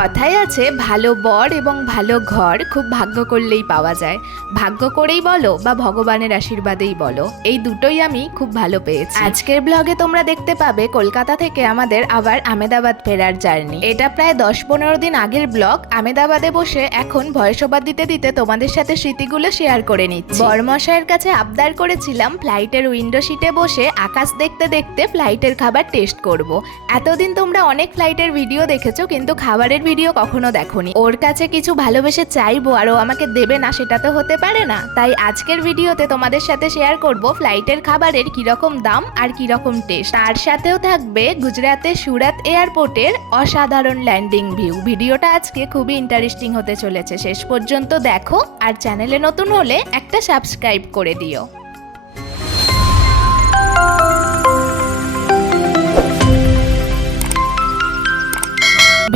কথায় আছে ভালো বর এবং ভালো ঘর খুব ভাগ্য করলেই পাওয়া যায়। ভাগ্য করেই বলো বা ভগবানের আশীর্বাদেই বলো, এই দুটোই আমি খুব ভালো পেয়েছি। আজকের ব্লগে তোমরা দেখতে পাবে কলকাতা থেকে আমাদের আবার আমেদাবাদ ফেরার জার্নি। এটা প্রায় 10-15 দিন আগের ব্লগ। আমেদাবাদে বসে এখন ভয়েস ওভার দিতে দিতে তোমাদের সাথে স্মৃতিগুলো শেয়ার করে নিচ্ছি। বরমশাইয়ের কাছে আবদার করেছিলাম ফ্লাইটের উইন্ডো সিটে বসে আকাশ দেখতে দেখতে ফ্লাইটের খাবার টেস্ট করব। এতদিন তোমরা অনেক ফ্লাইটের ভিডিও দেখেছো, কিন্তু খাবারের ভিডিও কখনো দেখোনি। ওর কাছে কিছু ভালোবেসে চাইবো আর ও আমাকে দেবে না, সেটা তো হতে পারে না। তাই আজকের ভিডিওতে তোমাদের সাথে শেয়ার করব ফ্লাইটের খাবারের কিরকম দাম আর কিরকম টেস্ট। তার সাথেও থাকবে গুজরাতের সুরাত এয়ারপোর্টের অসাধারণ ল্যান্ডিং ভিউ। ভিডিওটা আজকে খুবই ইন্টারেস্টিং হতে চলেছে, শেষ পর্যন্ত দেখো। আর চ্যানেলে নতুন হলে একটা সাবস্ক্রাইব করে দিও।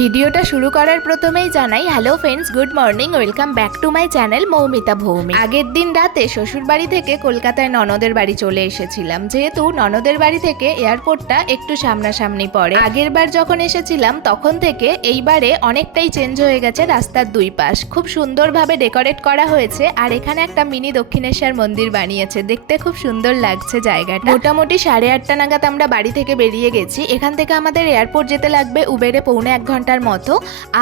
ভিডিওটা শুরু করার প্রথমেই জানাই hello friends, good morning, welcome back to my channel Moumita Bhowmik. আগের দিন রাতে শ্বশুর বাড়ি থেকে কলকাতায় ননদের বাড়ি চলে এসেছিলাম, যেহেতু ননদের বাড়ি থেকে এয়ারপোর্টটা একটু সামনাসামনি পড়ে। আগের বার যখন এসেছিলাম তখন থেকে এইবারে অনেকটাই চেঞ্জ হয়ে গেছে। রাস্তার দুই পাশ খুব সুন্দরভাবে ডেকোরেট করা হয়েছে, আর এখানে একটা মিনি দক্ষিণেশ্বর মন্দির বানিয়েছে, দেখতে খুব সুন্দর লাগছে জায়গাটা। মোটামুটি 8:30 নাগাদ আমরা বাড়ি থেকে বেরিয়ে গেছি। এখান থেকে আমাদের এয়ারপোর্ট যেতে লাগবে উবেরে 1.25 ঘন্টার মতো।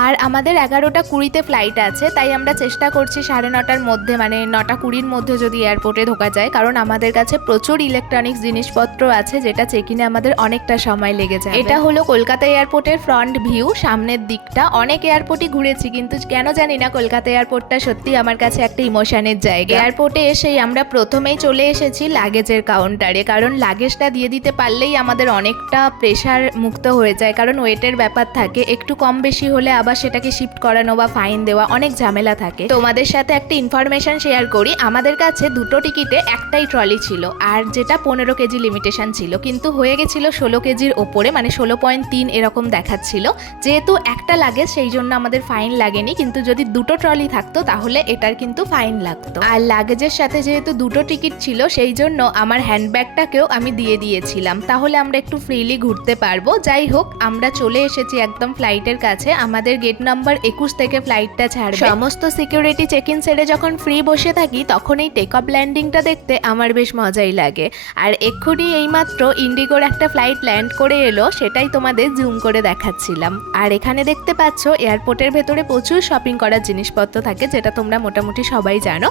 আর আমাদের 11:20-তে ফ্লাইট আছে, তাই আমরা চেষ্টা করছি 9:30-র মধ্যে, মানে 9:20-র মধ্যে যদি এয়ারপোর্টে ঢোকা যায়, কারণ আমাদের কাছে প্রচুর ইলেকট্রনিক্স জিনিসপত্র আছে যেটা চেক ইনে আমাদের অনেকটা সময় লেগে যায়। এটা হলো কলকাতা এয়ারপোর্টের ফ্রন্ট ভিউ, সামনের দিকটা। অনেক এয়ারপোর্টই ঘুরেছি, কিন্তু কেন জানি না কলকাতা এয়ারপোর্টটা সত্যি আমার কাছে একটা ইমোশনের জায়গা। এয়ারপোর্টে এসেই আমরা প্রথমেই চলে এসেছি লাগেজের কাউন্টারে, কারণ লাগেজটা দিয়ে দিতে পারলেই আমাদের অনেকটা প্রেশার মুক্ত হয়ে যায়, কারণ ওয়েটের ব্যাপার থাকে। একটু কম বেশি হলে আবার সেটাকে শিফট করানো বা ফাইন দেওয়া অনেক ঝামেলা থাকে। তোমাদের সাথে একটা ইনফরমেশন শেয়ার করি, আমাদের কাছে দুটো টিকিটে একটাই ট্রলি ছিল, আর যেটা 15 কেজি লিমিটেশন ছিল, কিন্তু হয়ে গেছিল 16 কেজির ওপরে, মানে 16.3 এরকম দেখাচ্ছিল। যেহেতু একটা লাগেজ সেই জন্য আমাদের ফাইন লাগেনি, কিন্তু যদি দুটো ট্রলি থাকতো তাহলে এটার কিন্তু ফাইন লাগতো। আর লাগেজের সাথে যেহেতু দুটো টিকিট ছিল সেই জন্য আমার হ্যান্ডব্যাগটাকেও আমি দিয়ে দিয়েছিলাম, তাহলে আমরা একটু ফ্রিলি ঘুরতে পারবো। যাই হোক, আমরা চলে এসেছি একদম ফ্লাইটের কাছে। আমাদের গেট নাম্বার 21 থেকে ফ্লাইটটা ছাড়বে। সমস্ত সিকিউরিটি চেক ইন সেরে যখন ফ্রি বসে থাকি তখন এই টেক অফ ল্যান্ডিংটা দেখতে আমার বেশ মজাই লাগে। আর এক্ষুনি এইমাত্র ইন্ডিগোর একটা ফ্লাইট ল্যান্ড করে এলো, সেটাই তোমাদের জুম করে দেখাচ্ছিলাম। আর এখানে দেখতে পাচ্ছ এয়ারপোর্টের ভেতরে প্রচুর শপিং করার জিনিসপত্র থাকে, যেটা তোমরা মোটামুটি সবাই জানো।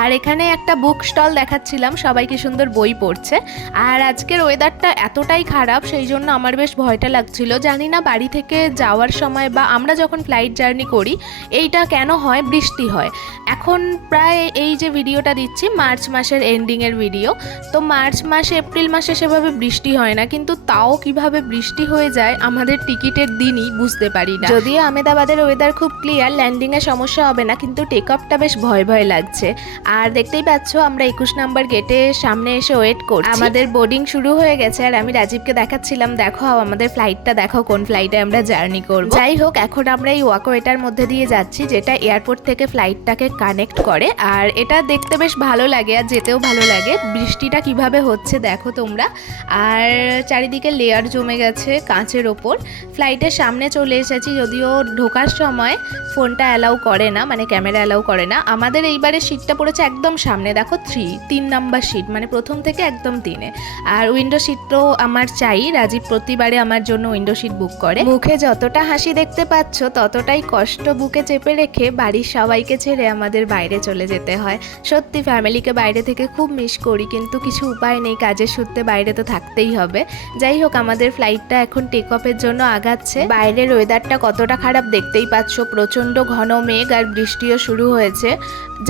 আর এখানে একটা বুক স্টল দেখাচ্ছিলাম, সবাই কি সুন্দর বই পড়ছে। আর আজকের ওয়েদারটা এতটাই খারাপ, সেই জন্য আমার বেশ ভয়টা লাগছিল। জানি না বাড়ি থেকে যাওয়ার সময় বা আমরা যখন ফ্লাইট জার্নি করি এইটা কেন হয়, বৃষ্টি হয়। এখন প্রায় এই যে ভিডিওটা দিচ্ছি মার্চ মাসের এন্ডিংয়ের ভিডিও, তো মার্চ মাসে এপ্রিল মাসে সেভাবে বৃষ্টি হয় না, কিন্তু তাও কিভাবে বৃষ্টি হয়ে যায় আমাদের টিকিটের দিনই বুঝতে পারি না। যদিও আমেদাবাদের ওয়েদার খুব ক্লিয়ার, ল্যান্ডিংয়ে সমস্যা হবে না, কিন্তু টেক অফটা বেশ ভয় ভয় লাগছে। আর দেখতেই পাচ্ছ আমরা 21 নম্বর গেটে সামনে এসে ওয়েট করছি। আমাদের বোর্ডিং শুরু হয়ে গেছে, আর আমি রাজীবকে দেখাচ্ছিলাম দেখো আমাদের ফ্লাইটটা দেখো, কোন ফ্লাইটে আমরা জার্নি করব। যাই হোক, এখন আমরা এই ওয়াকওয়েটার মধ্যে দিয়ে যাচ্ছি, যেটা এয়ারপোর্ট থেকে ফ্লাইটটাকে কানেক্ট করে। আর এটা দেখতে বেশ ভালো লাগে আর যেতেও ভালো লাগে। বৃষ্টিটা কিভাবে হচ্ছে দেখো তোমরা, আর চারিদিকে লেয়ার জমে গেছে কাঁচের ওপর। ফ্লাইটের সামনে চলে এসেছি, যদিও ঢোকার সময় ফোনটা অ্যালাউ করে না, মানে ক্যামেরা অ্যালাউ করে না। আমাদের এইবারে সিটটা পড়েছে একদম সামনে, দেখো 3 নাম্বার সিট, মানে প্রথম থেকে একদম 3-এ। আর উইন্ডো সিট তো আমার চাই, রাজীব প্রতিবারে আমার জন্য উইন্ডো সিট বুক করে। মুখে যতটা হাসি দেখতে পাচ্ছ ততটাই কষ্ট বুকে চেপে রেখে বাড়ির সবাইকে ছেড়ে আমাদের বাইরে চলে যেতে হয়। সত্যি ফ্যামিলিকে বাইরে থেকে খুব মিস করি, কিন্তু কিছু উপায় নেই, কাজের সূত্রে বাইরে তো থাকতেই হবে। যাই হোক, আমাদের ফ্লাইটটা এখন টেক অফের জন্য আগাচ্ছে। বাইরের ওয়েদারটা কতটা খারাপ দেখতেই পাচ্ছ, প্রচন্ড ঘন মেঘ আর বৃষ্টিও শুরু হয়েছে।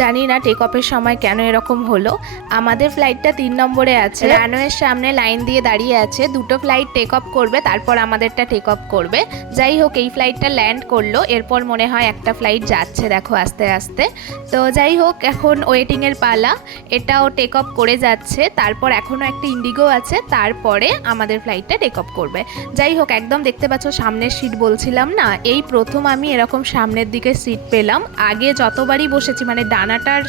জানি না টেক অফের সময় কেন এরকম হলো। আমাদের ফ্লাইটটা 3 নম্বরে আছে, রানওয়ের সামনে লাইন দিয়ে দাঁড়িয়ে আছে। দুটো ফ্লাইট টেক অফ করবে, তারপর আমাদেরটা টেক অফ করবে। যাই হোক, এই ফ্লাইটটা ল্যান্ড করলো, এরপর মনে হয় একটা ফ্লাইট যাচ্ছে দেখো আস্তে আস্তে। তো যাই হোক, এখন ওয়েটিংয়ের পালা, এটাও টেক অফ করে যাচ্ছে। তারপর এখনও একটা ইন্ডিগো আছে, তারপরে আমাদের ফ্লাইটটা টেক অফ করবে। যাই হোক, একদম দেখতে পাচ্ছ সামনের সিট বলছিলাম না, এই প্রথম আমি এরকম সামনের দিকে সিট পেলাম। আগে যতবারই বসেছি, মানে ডানাটার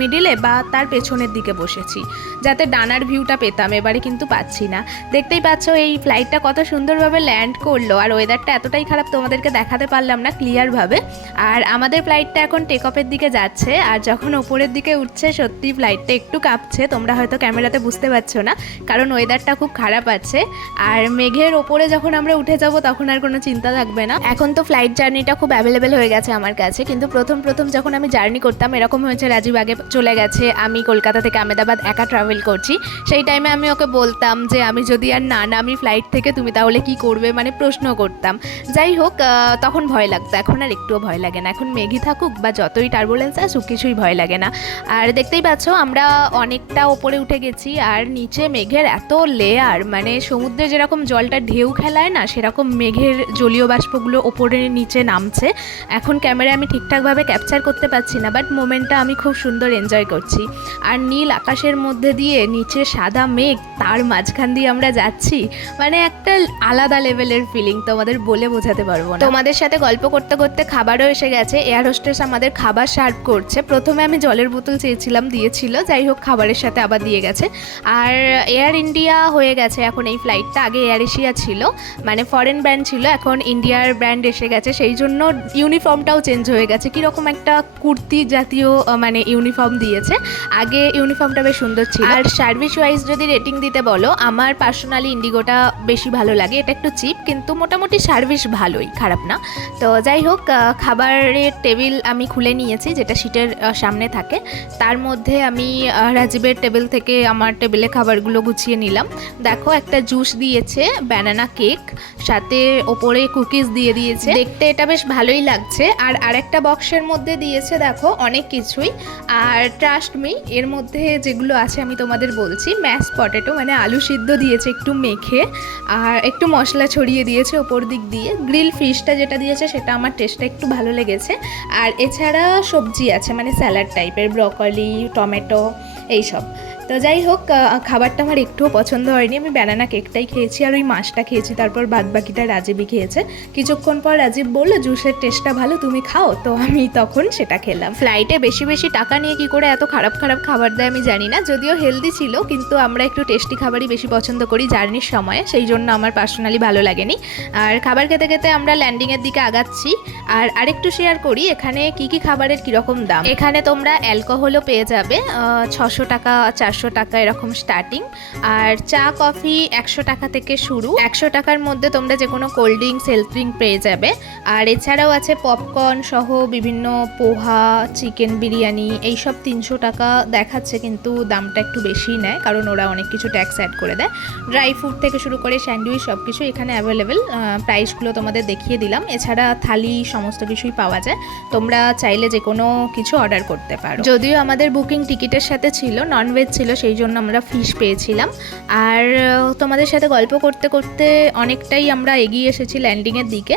মিডিলে বা তার পেছনের দিকে বসেছি, যাতে ডানার ভিউটা পেতাম। এবারে কিন্তু পাচ্ছি না। দেখতেই পাচ্ছ এই ফ্লাইটটা কত সুন্দরভাবে ল্যান্ড করলো, আর ওয়েদারটা এতটাই খারাপ তোমাদেরকে দেখাতে পারলাম না ক্লিয়ারভাবে। আর আমাদের ফ্লাইটটা এখন টেক অফের দিকে যাচ্ছে, আর যখন ওপরের দিকে উঠছে সত্যি ফ্লাইটটা একটু কাঁপছে, তোমরা হয়তো ক্যামেরাতে বুঝতে পারছো না কারণ ওয়েদারটা খুব খারাপ আছে। আর মেঘের ওপরে যখন আমরা উঠে যাব তখন আর কোনো চিন্তা থাকবে না। এখন তো ফ্লাইট জার্নিটা খুব অ্যাভেলেবেল হয়ে গেছে আমার কাছে, কিন্তু প্রথম যখন আমি জার্নি করতাম এরকম হয়েছে, রাজীব আগে চলে গেছে, আমি কলকাতা থেকে আহমেদাবাদ একা ট্রাভেল করছি। সেই টাইমে আমি ওকে বলতাম যে আমি যদি আর না নামি ফ্লাইট থেকে তুমি তাহলে কি করবে, মানে প্রশ্ন করতাম। যাই হোক, তখন ভয় লাগতো, এখন আর একটুও ভয় লাগে না। এখন মেঘই থাকুক বা যতই টার্বুলেন্স আসুক কিছুই ভয় লাগে না। আর দেখতেই পাচ্ছ আমরা অনেকটা ওপরে উঠে গেছি, আর নিচে মেঘের এত লেয়ার, মানে সমুদ্রে যেরকম জলটা ঢেউ খেলায় না সেরকম মেঘের জলীয় বাষ্পগুলো ওপরে নিচে নামছে। এখন ক্যামেরায় আমি ঠিকঠাকভাবে ক্যাপচার করতে পারছি না, বাট মোমেন্টটা আমি খুব সুন্দর এনজয় করছি। আর নীল আকাশের মধ্যে দিয়ে নিচে সাদা মেঘ, তার মাঝখান দিয়ে আমরা যাচ্ছি, মানে একটা আলাদা লেভেলের ফিলিং, তোমাদের বলে বোঝাতে পারবো না। তোমাদের সাথে গল্প করতে করতে খাবারও এসে গেছে। এয়ার হোস্টেস আমাদের খাবার সার্ভ করছে। প্রথমে আমি জলের বোতল চেয়েছিলাম, দিয়েছিল, যাই হোক খাবারের সাথে আবার দিয়ে গেছে। আর এয়ার ইন্ডিয়া হয়ে গেছে এখন এই ফ্লাইটটা, আগে এয়ার এশিয়া ছিল, মানে ফরেন ব্র্যান্ড ছিল, এখন ইন্ডিয়ার ব্র্যান্ড এসে গেছে, সেই জন্য ইউনিফর্মটাও চেঞ্জ হয়ে গেছে। কীরকম একটা কুর্তি জাতীয় মানে ইউনিফর্ম দিয়েছে, আগে ইউনিফর্মটা বেশ সুন্দর ছিল। আর সার্ভিস ওয়াইজ যদি রেটিং দিতে বলো, আমার পার্সোনালি ইন্ডিগোটা বেশি ভালো লাগে। এটা একটু চিপ কিন্তু মোটামুটি সার্ভিস ভালোই, খারাপ না। তো যাই হোক, খাবারের টেবিল আমি খুলে নিয়েছি, যেটা সিটের সামনে থাকে। তার মধ্যে আমি রাজীবের টেবিল থেকে আমার টেবিলে খাবারগুলো গুছিয়ে নিলাম। দেখো একটা জুস দিয়েছে, ব্যানানা কেক, সাথে ওপরে কুকিজ দিয়ে দিয়েছে, দেখতে এটা বেশ ভালোই লাগছে। আর আরেকটা বক্সের মধ্যে দিয়েছে দেখো অনেক কিছুই। আর ট্রাস্ট মি, এর মধ্যে যেগুলো আছে আমি তোমাদের বলছি। ম্যাশ পটেটো মানে আলু সিদ্ধ দিয়েছে একটু মেখে, আর একটু মশলা ছড়িয়ে দিয়েছে ওপর দিক দিয়ে। গ্রিল ফিশটা যেটা দিয়েছে সেটা আমার টেস্টটা একটু ভালো লেগেছে। আর এছাড়া সবজি আছে, মানে স্যালাড টাইপের, ব্রকলি, টমেটো এইসব। তো যাই হোক, খাবারটা আমার একটুও পছন্দ হয়নি। আমি ব্যানানা কেকটাই খেয়েছি আর ওই মাছটা খেয়েছি, তারপর বাদবাকিটা রাজীবই খেয়েছে। কিছুক্ষণ পর রাজীব বলল জুসের টেস্টটা ভালো, তুমি খাও, তো আমি তখন সেটা খেলাম। ফ্লাইটে বেশি বেশি টাকা নিয়ে কি করে এত খারাপ খারাপ খাবার দেয় আমি জানি না, যদিও হেলদি ছিল, কিন্তু আমরা একটু টেস্টি খাবারই বেশি পছন্দ করি জার্নির সময়, সেই জন্য আমার পার্সোনালি ভালো লাগেনি। আর খাবার খেতে খেতে আমরা ল্যান্ডিংয়ের দিকে আগাচ্ছি। আর আরেকটু শেয়ার করি এখানে কি কি খাবারের কীরকম দাম। এখানে তোমরা অ্যালকোহলও পেয়ে যাবে, 600 টাকা 400 টাকা এরকম স্টার্টিং। আর চা কফি 100 টাকা থেকে শুরু, 100 টাকার মধ্যে তোমরা যে কোনো কোল্ড ড্রিঙ্কস হেলথ ড্রিঙ্ক পেয়ে যাবে। আর এছাড়াও আছে পপকর্ন সহ বিভিন্ন পোহা, চিকেন বিরিয়ানি, এইসব 300 টাকা দেখাচ্ছে, কিন্তু দামটা একটু বেশিই নেয় কারণ ওরা অনেক কিছু ট্যাক্স অ্যাড করে দেয়। ড্রাই ফ্রুট থেকে শুরু করে স্যান্ডউইচ সব কিছু এখানে অ্যাভেলেবেল। প্রাইসগুলো তোমাদের দেখিয়ে দিলাম। এছাড়া থালি সমস্ত কিছুই পাওয়া যায়, তোমরা চাইলে যে কোনো কিছু অর্ডার করতে পারো। যদিও আমাদের বুকিং টিকিটের সাথে ছিল, ননভেজ ছিল, সেই জন্য আমরা ফিশ পেয়েছিলাম। আর তোমাদের সাথে গল্প করতে করতে অনেকটাই আমরা এগিয়ে এসেছি ল্যান্ডিংয়ের দিকে।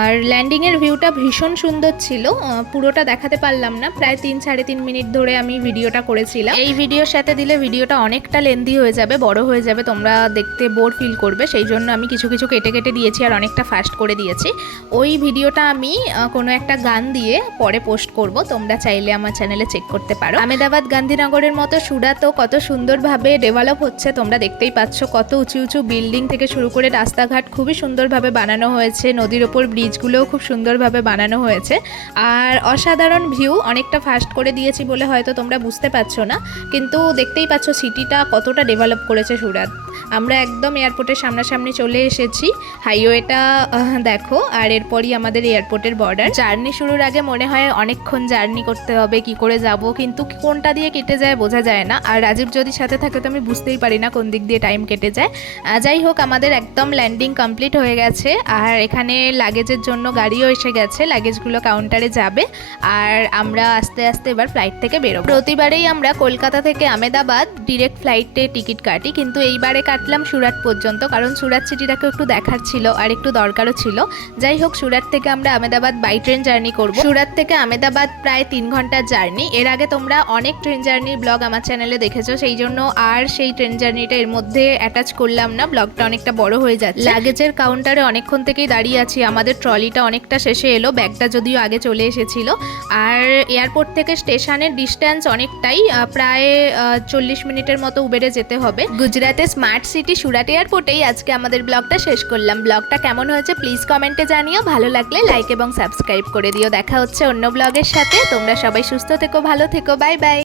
আর ল্যান্ডিংয়ের ভিউটা ভীষণ সুন্দর ছিল, পুরোটা দেখাতে পারলাম না, প্রায় 3-3.5 মিনিট ধরে আমি ভিডিওটা করেছিলাম। এই ভিডিওর সাথে দিলে ভিডিওটা অনেকটা লেন্দি হয়ে যাবে, বড় হয়ে যাবে, তোমরা দেখতে বোর ফিল করবে, সেই জন্য আমি কিছু কিছু কেটে কেটে দিয়েছি আর অনেকটা ফাস্ট করে দিয়েছি। ওই ভিডিওটা আমি কোনো একটা গান দিয়ে পরে পোস্ট করব, তোমরা চাইলে আমার চ্যানেলে চেক করতে পারো। আহমেদাবাদ গান্ধীনগরের মতো সুরাতও কত সুন্দরভাবে ডেভেলপ হচ্ছে, তোমরা দেখতেই পাচ্ছ, কত উঁচু উঁচু বিল্ডিং থেকে শুরু করে রাস্তাঘাট খুবই সুন্দরভাবে বানানো হয়েছে, নদীর ওপর ব্রিজগুলোও খুব সুন্দরভাবে বানানো হয়েছে। আর অসাধারণ ভিউ, অনেকটা ফাস্ট করে দিয়েছি বলে হয়তো তোমরা বুঝতে পারছো না, কিন্তু দেখতেই পাচ্ছ সিটিটা কতটা ডেভেলপ করেছে সুরাত। আমরা একদম এয়ারপোর্টের সামনাসামনি চলে এসেছি, হাইওয়েটা দেখো, আর এরপরই আমাদের এয়ারপোর্টের বর্ডার। জার্নি শুরুর আগে মনে হয় অনেকক্ষণ জার্নি করতে হবে, কি করে যাব, কিন্তু কোনটা দিয়ে কেটে যায় বোঝা যায় না। আর রাজীব যদি সাথে থাকে তো আমি বুঝতেই পারি না কোন দিক দিয়ে টাইম কেটে যায়। যাই হোক, আমাদের একদম ল্যান্ডিং কমপ্লিট হয়ে গেছে, আর এখানে লাগেজের জন্য গাড়িও এসে গেছে, লাগেজগুলো কাউন্টারে যাবে। আর আমরা আস্তে আস্তে এবার ফ্লাইট থেকে বেরোবো। প্রতিবারেই আমরা কলকাতা থেকে আহমেদাবাদ ডিরেক্ট ফ্লাইটে টিকিট কাটি, কিন্তু এইবারে হাঁটলাম সুরাট পর্যন্ত, কারণ সুরাট সিটিটাকে একটু দেখার ছিল আর একটু দরকারও ছিল। যাই হোক, সুরাট থেকে আমরা আহমেদাবাদ বাই ট্রেন জার্নি করব। সুরাট থেকে আহমেদাবাদ প্রায় 3 ঘন্টার জার্নি। এর আগে তোমরা অনেক ট্রেন জার্নির ব্লগ আমার চ্যানেলে দেখেছো, সেই জন্য আর সেই ট্রেন জার্নিটা এর মধ্যে অ্যাটাচ করলাম না, ব্লগটা অনেকটা বড় হয়ে যাচ্ছে। লাগেজের কাউন্টারে অনেকক্ষণ থেকেই দাঁড়িয়ে আছি, আমাদের ট্রলিটা অনেকটা শেষে এলো, ব্যাগটা যদিও আগে চলে এসেছিল। আর এয়ারপোর্ট থেকে স্টেশনের ডিস্টেন্স অনেকটাই, প্রায় 40 মিনিটের মতো উবেরে যেতে হবে। গুজরাতে স্মার্ট সিটি সুরাট এয়ারপোর্টেই আজকে আমাদের ব্লগটা শেষ করলাম। ব্লগটা কেমন হয়েছে প্লিজ কমেন্টে জানিও, ভালো লাগলে লাইক এবং সাবস্ক্রাইব করে দিও। দেখা হচ্ছে অন্য ব্লগের সাথে। তোমরা সবাই সুস্থ থেকো, ভালো থেকো, বাই বাই।